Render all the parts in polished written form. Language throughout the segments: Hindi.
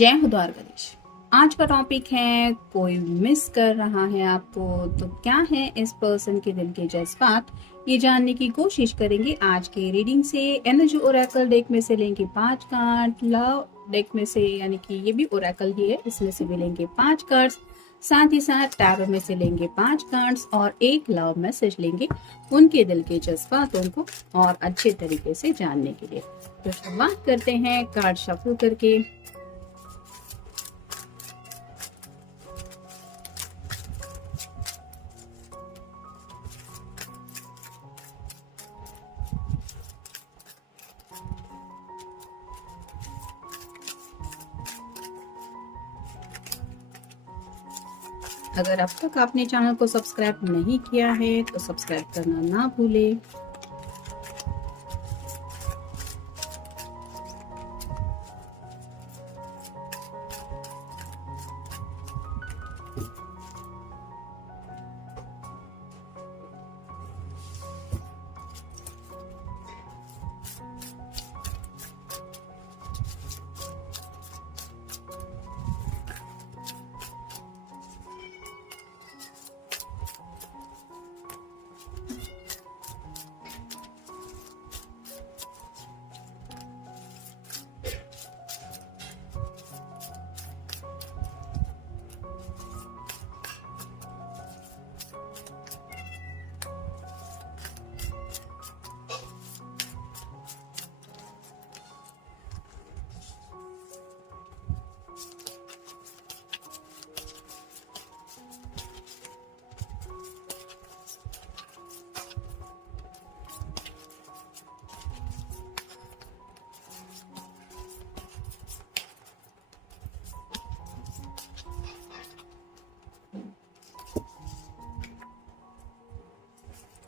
जय हो द्वारकाधीश। आज का टॉपिक है कोई मिस कर रहा है आपको, तो क्या है इस पर्सन के दिल के जज्बात, ये जानने की कोशिश करेंगे आज के रीडिंग से। एनर्जी ओरेकल डेक में से लेंगे 5 कार्ड, लव डेक में से यानी कि ये भी ओरेकल ही है, इसमें से भी लेंगे 5 कार्ड्स, साथ ही साथ टैरो में से लेंगे 5 कार्ड्स और एक लव मैसेज लेंगे उनके दिल के जज्बातों को और अच्छे तरीके से जानने के लिए। तो शुरुआत करते हैं कार्ड शफल करके। अगर अब तक आपने चैनल को सब्सक्राइब नहीं किया है तो सब्सक्राइब करना ना भूलें।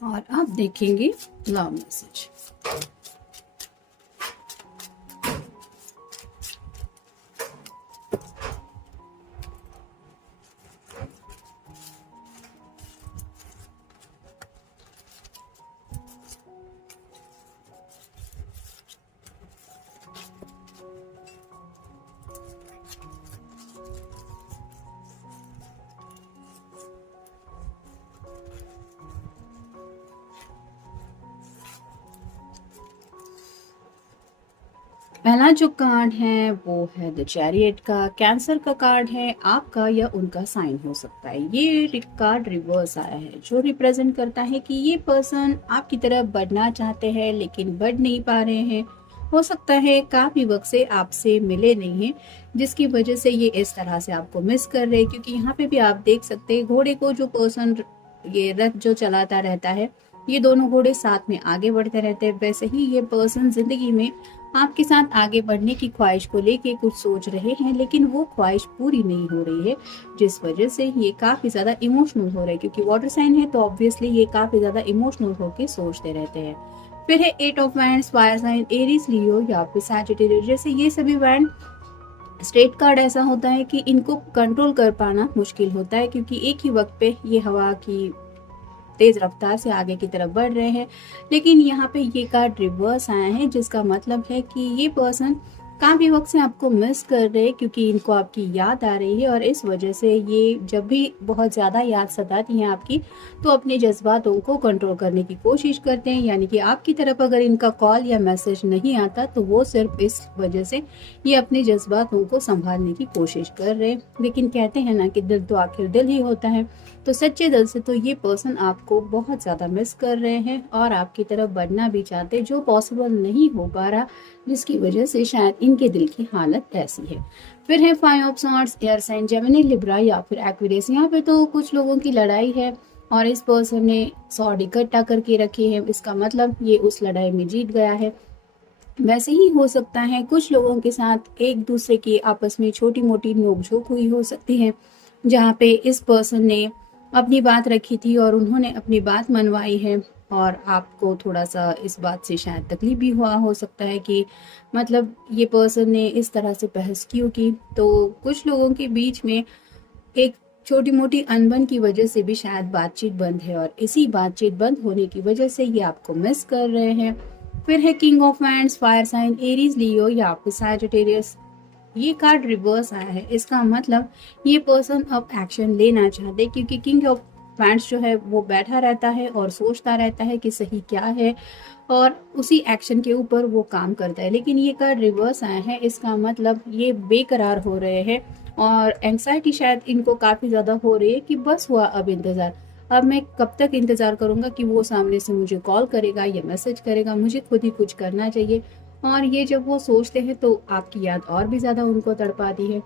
और अब देखेंगे लव मैसेज। पहला जो कार्ड है वो है द चैरियट का। कैंसर का कार्ड है, आपका या उनका साइन हो सकता है। ये कार्ड रिवर्स आया है जो रिप्रेजेंट करता है कि ये पर्सन आपकी तरफ बढ़ना चाहते हैं लेकिन बढ़ नहीं पा रहे हैं। हो सकता है काफी वक्त से आपसे मिले नहीं हैं, जिसकी वजह से ये इस तरह से आपको मिस कर रहे हैं। क्योंकि यहाँ पे भी आप देख सकते हैं घोड़े को जो पर्सन ये रथ जो चलाता रहता है, ये दोनों घोड़े साथ में आगे बढ़ते रहते हैं। वैसे ही ये पर्सन जिंदगी में आपके साथ आगे बढ़ने की ख्वाहिश को लेके कुछ सोच रहे हैं, लेकिन वो ख्वाहिश पूरी नहीं हो रही है, जिस वजह से ये काफी ज्यादा इमोशनल हो रहे हैं। क्योंकि वाटर साइन है तो ऑब्वियसली ये काफी ज्यादा इमोशनल होके सोचते रहते हैं। फिर है 8 of wands, fire sign Aries, Leo या फिर सैजिटेरियस। जैसे ये सभी वैंड स्ट्रेट कार्ड ऐसा होता है कि इनको कंट्रोल कर पाना मुश्किल होता है, क्योंकि एक ही वक्त पे ये हवा की तेज रफ्तार से आगे की तरफ बढ़ रहे हैं। लेकिन यहाँ पे ये कार्ड रिवर्स आया है, जिसका मतलब है कि ये पर्सन काफी वक्त से आपको मिस कर रहे हैं, क्योंकि इनको आपकी याद आ रही है। और इस वजह से ये जब भी बहुत ज्यादा याद सताती है आपकी, तो अपने जज्बातों को कंट्रोल करने की कोशिश करते हैं। यानी कि आपकी तरफ अगर इनका कॉल या मैसेज नहीं आता तो वो सिर्फ इस वजह से ये अपने जज्बातों को संभालने की कोशिश कर रहे हैं। लेकिन कहते हैं ना कि दिल तो आखिर दिल ही होता है, तो सच्चे दिल से तो ये पर्सन आपको बहुत ज्यादा मिस कर रहे हैं और आपकी तरफ बढ़ना भी चाहते, जो पॉसिबल नहीं हो पा रहा, जिसकी वजह से शायद इनके दिल की हालत ऐसी है। फिर है 5 of swords, air sign Gemini, Libra या फिर एक्वेरियस। यहाँ पे तो कुछ लोगों की लड़ाई है और इस पर्सन ने सॉर्ड इकट्ठा करके रखे हैं, इसका मतलब ये उस लड़ाई में जीत गया है। वैसे ही हो सकता है कुछ लोगों के साथ एक दूसरे की आपस में छोटी मोटी नोकझोंक हुई हो सकती है, जहाँ पे इस पर्सन ने अपनी बात रखी थी और उन्होंने अपनी बात मनवाई है, और आपको थोड़ा सा इस बात से शायद तकलीफ भी हुआ हो सकता है कि मतलब ये पर्सन ने इस तरह से बहस क्यों की। तो कुछ लोगों के बीच में एक छोटी मोटी अनबन की वजह से भी शायद बातचीत बंद है, और इसी बातचीत बंद होने की वजह से ये आपको मिस कर रहे हैं। फिर है king of wands, fire sign Aries, Leo या फिर सैजिटेरियस। ये कार्ड रिवर्स आया है, इसका मतलब ये पर्सन अब एक्शन लेना चाहते, क्योंकि किंग ऑफ पैंट्स जो है वो बैठा रहता है और सोचता रहता है कि सही क्या है, और उसी एक्शन के ऊपर वो काम करता है। लेकिन ये कार्ड रिवर्स आया है, इसका मतलब ये बेकरार हो रहे हैं और एंग्जाइटी शायद इनको काफ़ी ज़्यादा हो रही है कि बस हुआ अब इंतज़ार, अब मैं कब तक इंतज़ार करूँगा कि वो सामने से मुझे कॉल करेगा या मैसेज करेगा, मुझे खुद ही कुछ करना चाहिए। और ये जब वो सोचते हैं तो आपकी याद और भी ज़्यादा उनको तड़पाती है।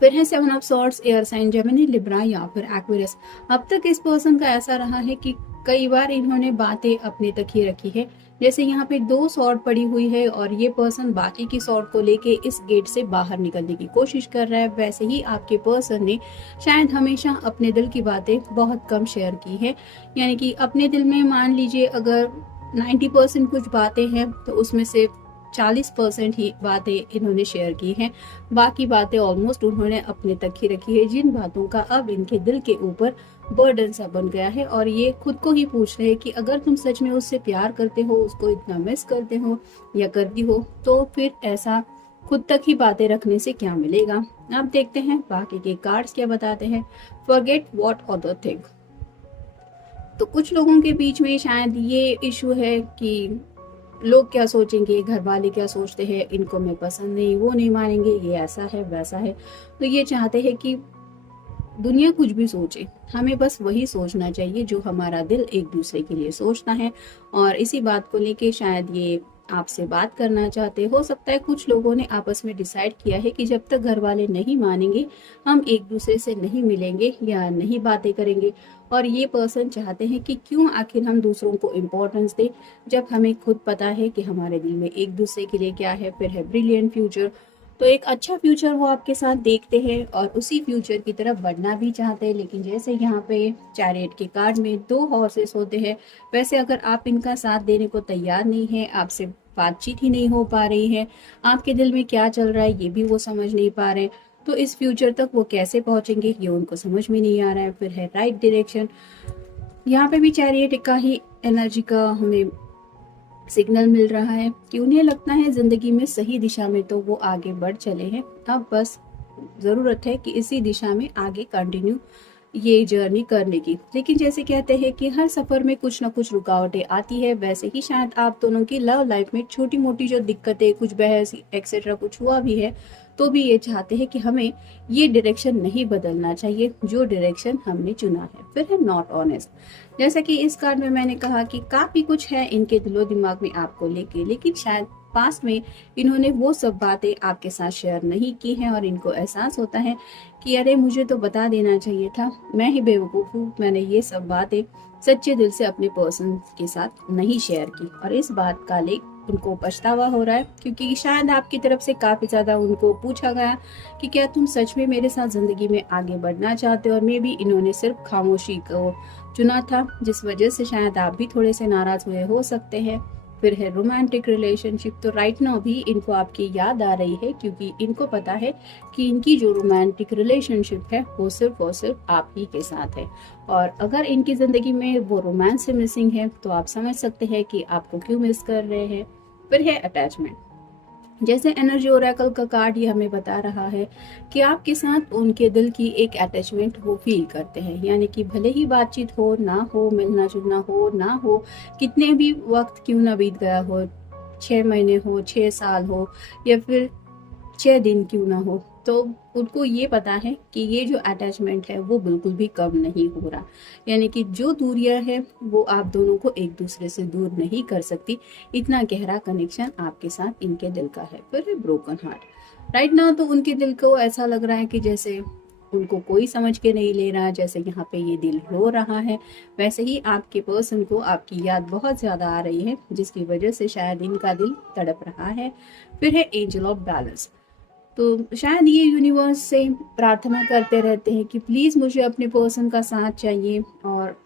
फिर है seven of swords, air sign Gemini, Libra या फिर एक्वेरियस। अब तक इस पर्सन का ऐसा रहा है कि कई बार इन्होंने बातें अपने तक ही रखी है। जैसे यहाँ पे 2 सॉर्ड पड़ी हुई है और ये पर्सन बाकी की सॉर्ड को लेके इस गेट से बाहर निकलने की कोशिश कर रहा है। वैसे ही आपके पर्सन ने शायद हमेशा अपने दिल की बातें बहुत कम शेयर की है। यानी कि अपने दिल में मान लीजिए अगर 90% कुछ बातें हैं तो उसमें से 40% ही बातें इन्होंने शेयर की हैं। बाकी बातें ऑलमोस्ट उन्होंने अपने तक ही रखी है, जिन बातों का अब इनके दिल के ऊपर बर्डन सा बन गया है। और ये खुद को ही पूछ रहे हैं कि अगर तुम सच में उससे प्यार करते हो, उसको इतना मिस करते हो या करती हो, तो फिर ऐसा खुद तक ही बातें रखने से क्या मिलेगा। अब देखते हैं बाकी के कार्ड्स क्या बताते हैं। Forget what other think. तो कुछ लोगों के बीच में शायद ये इशू है कि लोग क्या सोचेंगे, घर वाले क्या सोचते हैं, इनको मैं पसंद नहीं, वो नहीं मानेंगे, ये ऐसा है वैसा है। तो ये चाहते हैं कि दुनिया कुछ भी सोचे, हमें बस वही सोचना चाहिए जो हमारा दिल एक दूसरे के लिए सोचता है। और इसी बात को लेके शायद ये आपसे बात करना चाहते। हो सकता है कुछ लोगों ने आपस में डिसाइड किया है कि जब तक घर वाले नहीं मानेंगे हम एक दूसरे से नहीं मिलेंगे या नहीं बातें करेंगे। और ये पर्सन चाहते हैं कि क्यों आखिर हम दूसरों को इम्पोर्टेंस दें जब हमें खुद पता है कि हमारे दिल में एक दूसरे के लिए क्या है। फिर है ब्रिलियंट फ्यूचर। तो एक अच्छा फ्यूचर वो आपके साथ देखते हैं और उसी फ्यूचर की तरफ बढ़ना भी चाहते हैं। लेकिन जैसे यहाँ पे चैरियट के कार्ड में 2 हॉर्सेस होते हैं, वैसे अगर आप इनका साथ देने को तैयार नहीं है, आपसे बातचीत ही नहीं हो पा रही है, आपके दिल में क्या चल रहा है ये भी वो समझ नहीं पा रहे, तो इस फ्यूचर तक वो कैसे पहुंचेंगे ये उनको समझ में नहीं आ रहा है। फिर है राइट डायरेक्शन। यहाँ पे भी चैरियट का ही एनर्जी का हमें सिग्नल मिल रहा है कि उन्हें लगता है जिंदगी में सही दिशा में तो वो आगे बढ़ चले हैं। अब बस जरूरत है कि इसी दिशा में आगे कंटिन्यू ये जर्नी करने की। लेकिन जैसे कहते हैं कि हर सफर में कुछ ना कुछ रुकावटें आती है, वैसे ही शायद आप दोनों की लव लाइफ में छोटी मोटी जो दिक्कतें, कुछ बहस एक्सेट्रा कुछ हुआ भी है, तो भी ये चाहते हैं कि हमें ये डायरेक्शन नहीं बदलना चाहिए जो डायरेक्शन हमने चुना है। फिर है नॉट ऑनेस्ट। जैसा कि इस कार्ड में मैंने कहा कि काफी कुछ है इनके दिलो दिमाग में आपको लेके, लेकिन शायद पास्ट में इन्होंने वो सब बातें आपके साथ शेयर नहीं की हैं और इनको एहसास होता है कि अरे मुझे तो बता देना चाहिए था, मैं ही बेवकूफ़ हूँ, मैंने ये सब बातें सच्चे दिल से अपने पर्सन के साथ नहीं शेयर की। और इस बात का लेख उनको पछतावा हो रहा है क्योंकि शायद आपकी तरफ से काफ़ी ज़्यादा उनको पूछा गया कि क्या तुम सच में मेरे साथ ज़िंदगी में आगे बढ़ना चाहते हो, और मे भी इन्होंने सिर्फ खामोशी को चुना था, जिस वजह से शायद आप भी थोड़े से नाराज़ हुए हो सकते हैं। फिर है रोमांटिक रिलेशनशिप। तो राइट नाउ भी इनको आपकी याद आ रही है क्योंकि इनको पता है कि इनकी जो रोमांटिक रिलेशनशिप है वो सिर्फ और सिर्फ आप ही के साथ है। और अगर इनकी ज़िंदगी में वो रोमांस से मिसिंग है तो आप समझ सकते हैं कि आपको क्यों मिस कर रहे हैं। फिर है अटैचमेंट। जैसे एनर्जी ओरेकल का कार्ड ये हमें बता रहा है कि आपके साथ उनके दिल की एक अटैचमेंट वो फील करते हैं। यानी कि भले ही बातचीत हो ना हो, मिलना जुलना हो ना हो, कितने भी वक्त क्यों ना बीत गया हो, 6 महीने हो, 6 साल हो, या फिर 6 दिन क्यों ना हो, तो उनको ये पता है कि ये जो अटैचमेंट है वो बिल्कुल भी कम नहीं हो रहा। यानी कि जो दूरियां है वो आप दोनों को एक दूसरे से दूर नहीं कर सकती, इतना गहरा कनेक्शन आपके साथ इनके दिल का है। फिर है ब्रोकन हार्ट। राइट नाउ तो उनके दिल को ऐसा लग रहा है कि जैसे उनको कोई समझ के नहीं ले रहा, जैसे यहाँ पे ये दिल रो रहा है, वैसे ही आपके पर्सन को आपकी याद बहुत ज़्यादा आ रही है जिसकी वजह से शायद इनका दिल तड़प रहा है। फिर है एंजल ऑफ बैलेंस। तो शायद ये यूनिवर्स से प्रार्थना करते रहते हैं कि प्लीज़ मुझे अपने पर्सन का साथ चाहिए, और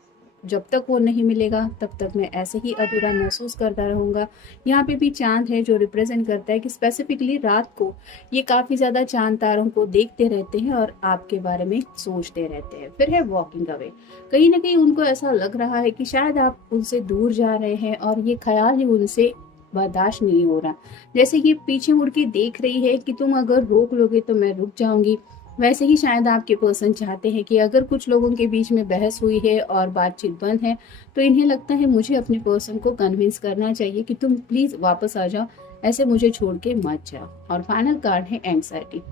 जब तक वो नहीं मिलेगा तब तक मैं ऐसे ही अधूरा महसूस करता रहूँगा। यहाँ पे भी चांद है जो रिप्रेजेंट करता है कि स्पेसिफिकली रात को ये काफ़ी ज़्यादा चांद तारों को देखते रहते हैं और आपके बारे में सोचते रहते हैं। फिर है वॉकिंग अवे। कहीं ना कहीं उनको ऐसा लग रहा है कि शायद आप उनसे दूर जा रहे हैं और ये ख्याल ही उनसे बर्दाश्त नहीं हो रहा। जैसे ये पीछे मुड़ के देख रही है कि तुम अगर रोक लोगे तो मैं रुक जाऊंगी, वैसे ही शायद आपके पर्सन चाहते हैं कि अगर कुछ लोगों के बीच में बहस हुई है और बातचीत बंद है, तो इन्हें लगता है मुझे अपने पर्सन को कन्विंस करना चाहिए कि तुम प्लीज वापस आ जाओ, ऐसे मुझे छोड़ के मत जाओ। और फाइनल कार्ड है एंग्जाइटी।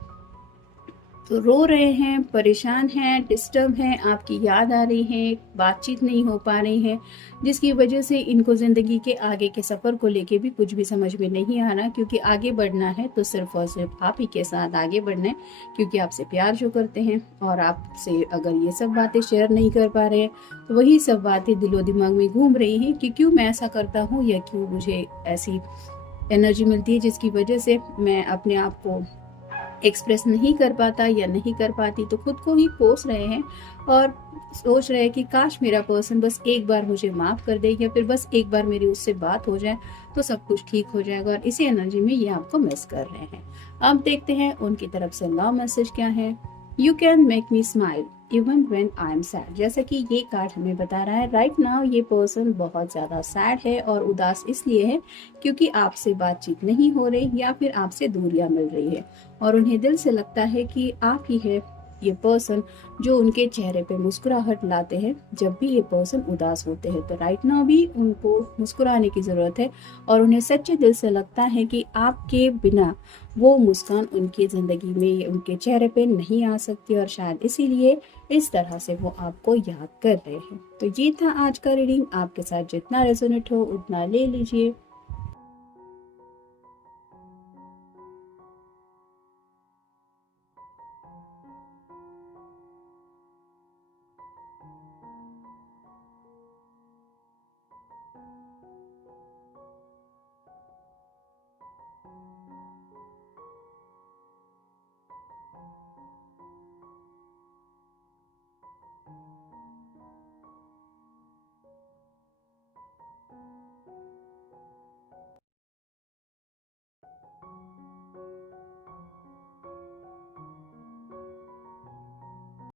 तो रो रहे हैं, परेशान हैं, डिस्टर्ब हैं, आपकी याद आ रही है, बातचीत नहीं हो पा रही है, जिसकी वजह से इनको ज़िंदगी के आगे के सफ़र को लेके भी कुछ भी समझ में नहीं आ रहा, क्योंकि आगे बढ़ना है तो सिर्फ और सिर्फ आप ही के साथ आगे बढ़ना है, क्योंकि आपसे प्यार जो करते हैं। और आपसे अगर ये सब बातें शेयर नहीं कर पा रहे हैं, तो वही सब बातें दिलो दिमाग में घूम रही हैं कि क्यों मैं ऐसा करता हूँ, या क्यों मुझे ऐसी एनर्जी मिलती है जिसकी वजह से मैं अपने आप को एक्सप्रेस नहीं कर पाता या नहीं कर पाती। तो खुद को ही कोस रहे हैं और सोच रहे हैं कि काश मेरा पर्सन बस एक बार मुझे माफ कर दे, या फिर बस एक बार मेरी उससे बात हो जाए तो सब कुछ ठीक हो जाएगा। और इसी एनर्जी में ये आपको मिस कर रहे हैं। अब देखते हैं उनकी तरफ से लव मैसेज क्या है। You can make me smile even when I am sad. जैसा कि ये कार्ड हमें बता रहा है, राइट नाउ ये पर्सन बहुत ज़्यादा सैड है और उदास इसलिए है क्योंकि आपसे बातचीत नहीं हो रही या फिर आपसे दूरियां मिल रही है। और उन्हें दिल से लगता है कि आप ही है ये पर्सन जो उनके चेहरे पे मुस्कुराहट लाते हैं जब भी ये पर्सन उदास होते हैं। तो राइट नाउ भी उनको मुस्कुराने की ज़रूरत है और उन्हें सच्चे दिल से लगता है कि आपके बिना वो मुस्कान उनकी ज़िंदगी में, उनके चेहरे पे नहीं आ सकती, और शायद इसीलिए इस तरह से वो आपको याद कर रहे हैं। तो ये था आज का रीडिंग। आपके साथ जितना रेजोनेट हो उतना ले लीजिए।